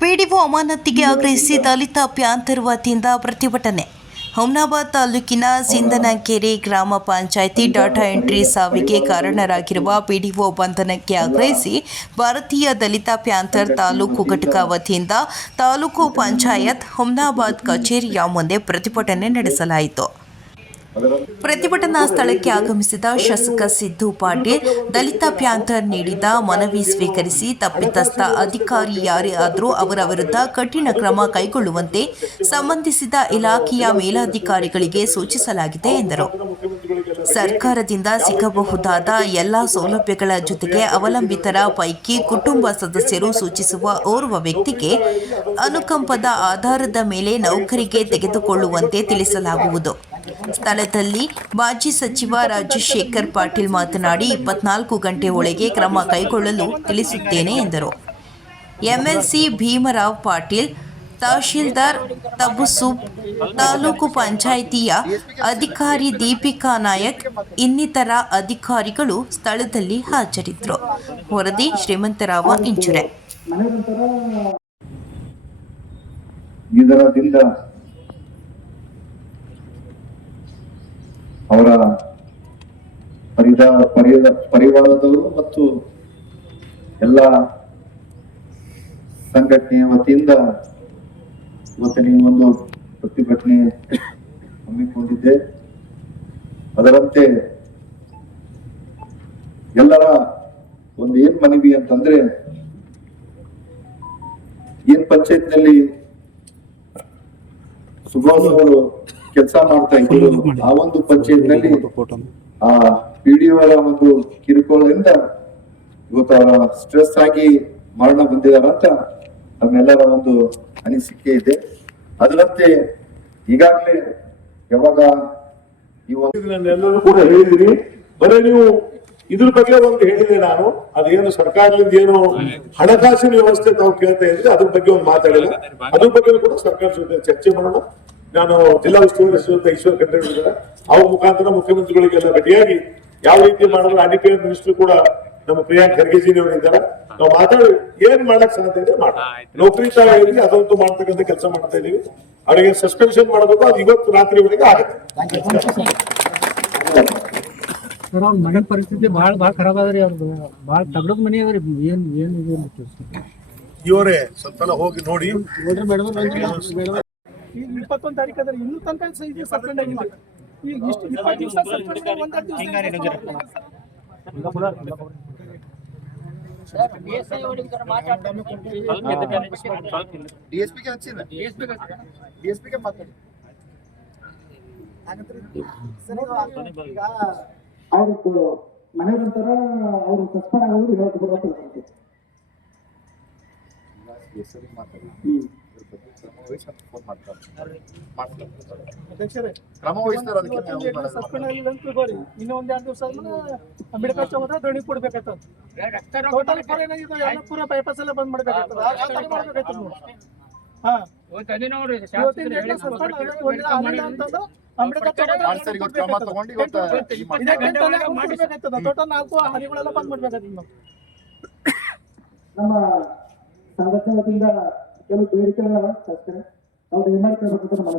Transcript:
PDO ಅಮಾನತಿಗೆ ಆಗ್ರಹಿಸಿ ದಲಿತ panther ವತಿಯಿಂದ ಪ್ರತಿಭಟನೆ. ಹುಮ್ನಾಬಾದ್ ತಾಲೂಕಿನ ಸಿಂಧನಕೆರೆ ಗ್ರಾಮ ಪಂಚಾಯಿತಿ ಡಾಟಾ ಎಂಟ್ರಿ ಸಾವಿಗೆ ಕಾರಣರಾಗಿರುವ ಪಿಡಿಒ ಬಂಧನಕ್ಕೆ ಆಗ್ರಹಿಸಿ ಭಾರತೀಯ ದಲಿತ ಪ್ಯಾಂಥರ್ ತಾಲೂಕು ಘಟಕ ವತಿಯಿಂದ ತಾಲೂಕು ಪಂಚಾಯತ್ ಹುಮ್ನಾಬಾದ್ ಕಚೇರಿಯ ಮುಂದೆ ಪ್ರತಿಭಟನೆ ನಡೆಸಲಾಯಿತು. ಪ್ರತಿಭಟನಾ ಸ್ಥಳಕ್ಕೆ ಆಗಮಿಸಿದ ಶಾಸಕ ಸಿದ್ದು ಪಾಟೀಲ್ ದಲಿತ ಪ್ಯಾಂಥರ್ ನೀಡಿದ ಮನವಿ ಸ್ವೀಕರಿಸಿ ತಪ್ಪಿತಸ್ಥ ಅಧಿಕಾರಿ ಯಾರೇ ಆದರೂ ಅವರ ವಿರುದ್ಧ ಕಠಿಣ ಕ್ರಮ ಕೈಗೊಳ್ಳುವಂತೆ ಸಂಬಂಧಿಸಿದ ಇಲಾಖೆಯ ಮೇಲಾಧಿಕಾರಿಗಳಿಗೆ ಸೂಚಿಸಲಾಗಿದೆ ಎಂದರು. ಸರ್ಕಾರದಿಂದ ಸಿಗಬಹುದಾದ ಎಲ್ಲ ಸೌಲಭ್ಯಗಳ ಜೊತೆಗೆ ಅವಲಂಬಿತರ ಪೈಕಿ ಕುಟುಂಬ ಸದಸ್ಯರು ಸೂಚಿಸುವ ಓರ್ವ ವ್ಯಕ್ತಿಗೆ ಅನುಕಂಪದ ಆಧಾರದ ಮೇಲೆ ನೌಕರಿಗೆ ತೆಗೆದುಕೊಳ್ಳುವಂತೆ ತಿಳಿಸಲಾಗುವುದು. ಸ್ಥಳದಲ್ಲಿ ಮಾಜಿ ಸಚಿವ ರಾಜಶೇಖರ್ ಪಾಟೀಲ್ ಮಾತನಾಡಿ, ಇಪ್ಪತ್ನಾಲ್ಕು ಗಂಟೆ ಒಳಗೆ ಕ್ರಮ ಕೈಗೊಳ್ಳಲು ತಿಳಿಸುತ್ತೇನೆ ಎಂದರು. ಎಂಎಲ್ಸಿ ಭೀಮರಾವ್ ಪಾಟೀಲ್ ತಹಶೀಲ್ದಾರ್ ತಬುಸೂಬ್ ತಾಲೂಕು ಪಂಚಾಯಿತಿಯ ಅಧಿಕಾರಿ ದೀಪಿಕಾ ನಾಯಕ್, ಇನ್ನಿತರ ಅಧಿಕಾರಿಗಳು ಸ್ಥಳದಲ್ಲಿ ಹಾಜರಿದ್ದರು. ವರದಿ ಶ್ರೀಮಂತರಾವ ಇಂಚುರೆ. ಅವರ ಪರಿವಾರದವರು ಮತ್ತು ಎಲ್ಲ ಸಂಘಟನೆಯ ವತಿಯಿಂದ ಇವತ್ತಿನ ನೀವು ಒಂದು ಪ್ರತಿಭಟನೆ ಹಮ್ಮಿಕೊಂಡಿದ್ದೆ. ಅದರಂತೆ ಎಲ್ಲರ ಒಂದು ಏನ್ ಮನವಿ ಅಂತಂದ್ರೆ ಏನ್ ಪಂಚಾಯತ್ನಲ್ಲಿ ಸುಭಾಷ್ ಅವರು ಕೆಲಸ ಮಾಡ್ತಾ ಇದ್ರು ಆ ಒಂದು ಪಂಚಾಯತ್ನಲ್ಲಿ ಆ ಪಿಡಿಒರ ಒಂದು ಕಿರುಕುಳದಿಂದ ಇವತ್ತು ಅವರ ಸ್ಟ್ರೆಸ್ ಆಗಿ ಮರಣ ಬಂದಿದ್ದಾರೆ ಅಂತ ನಮ್ಮೆಲ್ಲರ ಒಂದು ಅನಿಸಿಕೆ ಇದೆ. ಅದರಂತೆ ಈಗಾಗಲೇ ಯಾವಾಗ ಈ ಒಂದು ಎಲ್ಲರೂ ಕೂಡ ಹೇಳಿದಿರಿ. ಬರೀ ನೀವು ಇದ್ರ ಬಗ್ಗೆ ಒಂದು ಹೇಳಿದೆ ನಾನು. ಅದೇನು ಸರ್ಕಾರದಿಂದ ಏನು ಹಣಕಾಸಿನ ವ್ಯವಸ್ಥೆ ತಾವು ಕೇಳ್ತಾ ಇದ್ರೆ ಅದ್ರ ಬಗ್ಗೆ ಒಂದು ಮಾತಾಡಿಲ್ಲ. ಅದ್ರ ಬಗ್ಗೆ ಕೂಡ ಸರ್ಕಾರ ಜೊತೆ ಚರ್ಚೆ ಮಾಡೋಣ. ನಾನು ಜಿಲ್ಲಾ ಉಸ್ತುವಾರಿ ಸಚಿವ ಈಶ್ವರ್ ಖಂಡ್ರೆ ಹೇಳಿದ್ರೆ ಅವ್ರ ಮುಖಾಂತರ ಮುಖ್ಯಮಂತ್ರಿಗಳಿಗೆಲ್ಲ ಭೇಟಿಯಾಗಿ ಯಾವ ರೀತಿ ಮಾಡಿದ್ರೆ ಅಡಿಕೆ ಮಿನಿಸ್ಟರ್ ಕೂಡ ನಮ್ಮ ಪ್ರಿಯಾಂಕ್ ಖರ್ಗೆಜಿನಿ ಅವರು ಇದ್ದಾರೆ. ನಾವು ಮಾತಾಡಿ ಏನ್ ಮಾಡಕ್ ಸಾಧ್ಯ ಇದೆ ಮಾಡ ನೌಕರಿ ಹೇಳಿ ಅದಂತೂ ಮಾಡ್ತಕ್ಕಂಥ ಕೆಲಸ ಮಾಡ್ತಾ ಇದೀವಿ. ಅವರಿಗೆ ಸಸ್ಪೆನ್ಷನ್ ಮಾಡಬೇಕು ಅದು ಇವತ್ತು ರಾತ್ರಿವರೆಗೆ ಆಗುತ್ತೆ. ಸರ್ ಅವ್ರ ಮನೆ ಪರಿಸ್ಥಿತಿ ಭಾಳ ಭಾಳ ಖರಾಬ್ ಅದ ರೀ ಅವ್ರದ್ದು ಭಾಳ ತಗಡದ ಮನೆ ಅದ ರೀ ಏನು ಏನು ಇದು ಇವರೇ ಸ್ವಲ್ಪ ಹೋಗಿ ನೋಡಿ. ನೋಡ್ರಿ ಮೇಡಮ್ ಈಗ ಇಪ್ಪತ್ತೊಂದು ತಾರೀಕು ಅದ್ರ ಇನ್ನೂ ತನಕ ಇದು ಸಸ್ಪೆಂಡ್ ಆಗಿಲ್ಲ ಈಗ ಇಷ್ಟು ಇಪ್ಪತ್ತು ದಿವಸ ಸಸ್ಪೆಂಡ್ ಒಂದೆರಡು ದಿವಸ ಡಿಎಸ್ಪಿಗೆ ಹಚ್ಚಿಲ್ಲ ಡಿಎಸ್ಪಿಗೆ ಮಾತಾಡಿ ಅವ್ರದ್ದು ಮನೆ ನಂತರ ಅವ್ರು ಸಸ್ಪೆಂಡ್ ಆಗೋದು ಹೇಳಕ್ ಬರುತ್ತೆ ಕ್ರಮ ವಹಿಸ್ತಾರೆ ಅದಕ್ಕೆ ದಿವಸ ಅಂಬೇಡ್ಕರ್ ಚೌದ ದಣಿ ಕೊಡ್ಬೇಕಾಗ್ತದ ಟೋಟಲ್ ಪೂರ ಪೂರ ಬೈಪಾಸ್ ಎಲ್ಲ ಬಂದ್ ಮಾಡ್ಬೇಕಾಗ್ತದ. ಹಾ. ಟೋಟಲ್ ನಾಲ್ಕು ಬಂದ್ ಮಾಡ್ಬೇಕಾಗ್ತದ ನಮ್ಮ ಸಂಘಟನೆ ಕೆಲವು ಬೇಡಿಕೆಗಳ ಅಷ್ಟೇ ಅವ್ರು ಏನ್ ಮಾಡ್ಕೊಳ್ಬೇಕಂತ ನಮ್ಮ